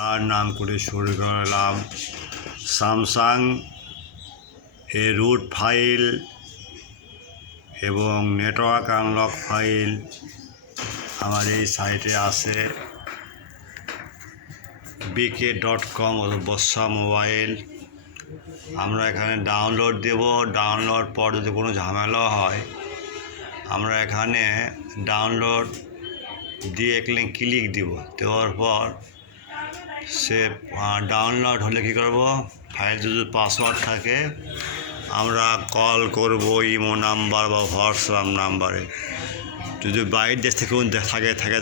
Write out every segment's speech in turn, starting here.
তার নাম করে শুরু করলাম স্যামসাং এর রুট ফাইল এবং নেটওয়ার্ক আনলক ফাইল আমার এই সাইটে আছে bk.com অথবা বর্ষা মোবাইল। আমরা এখানে ডাউনলোড দেব। ডাউনলোড পর যদি কোনো ঝামেলা হয় আমরা এখানে ডাউনলোড দিয়ে ক্লিক দিব। দেওয়ার পর সে ডাউনলোড হলে কী করব, ফাইল যদি পাসওয়ার্ড থাকে আমরা কল করব ইমো নাম্বার বা হোয়াটসঅ্যাপ নাম্বারে। যদি বাইরের দেশ থেকে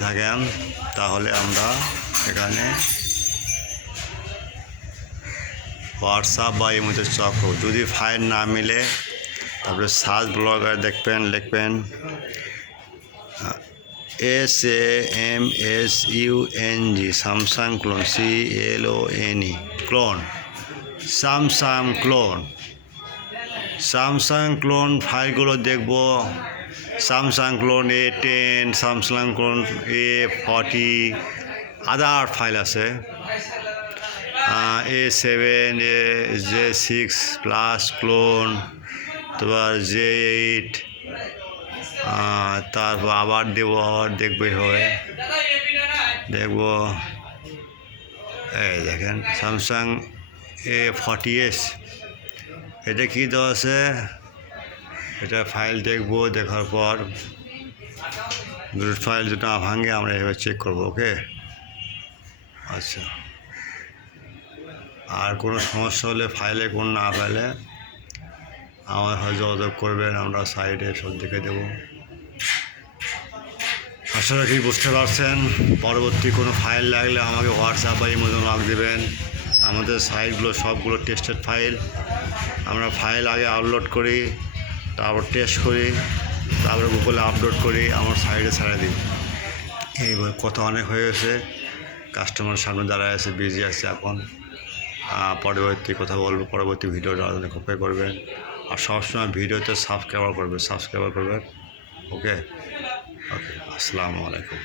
থাকেন তাহলে আমরা এখানে হোয়াটসঅ্যাপ বা ইমোতে চক করব। যদি ফাইল না মিলে তারপরে সার্চ ব্লগার লিখবেন SAMSUNG Samsung clone CLONE clone Samsung clone ফাইলগুলো দেখব। Samsung clone A10, Samsung clone A40, আদার ফাইল আছে A7, J6 প্লাস ক্লোন, তারপর J8, তারপর আবার দেখবো এইভাবে দেখব। এই দেখেন স্যামসাং A40s, এটা কী দেওয়া আছে, এটা ফাইল দেখব। দেখার পর ফাইল যদি না ভাঙে আমরা এভাবে চেক করবো। ওকে, আচ্ছা। আর কোনো সমস্যা হলে ফাইলে কোনো না পেলে আমার হয়তো যোগাযোগ করবেন, আমরা সাইডে সব দেখে দেবো। আশা রাখি বুঝতে পারছেন। পরবর্তী কোনো ফাইল লাগলে আমাকে হোয়াটসঅ্যাপ বা ইমোতে নক দেবেন। আমাদের সাইটগুলো সবগুলো টেস্টেড ফাইল। আমরা ফাইল আগে আপলোড করি, তারপর টেস্ট করি, তারপরে গুগলে আপলোড করি, আমার সাইটে ছেড়ে দিই। এই কথা অনেক হয়ে গেছে, কাস্টমার সামনে দাঁড়ায় আছে, বিজি আছে এখন। পরবর্তী কথা বলবো, পরবর্তী ভিডিওটা অপেক্ষা করবেন। আর সবসময় ভিডিওতে সাবস্ক্রাইব করবেন। ওকে, আসসালামু আলাইকুম।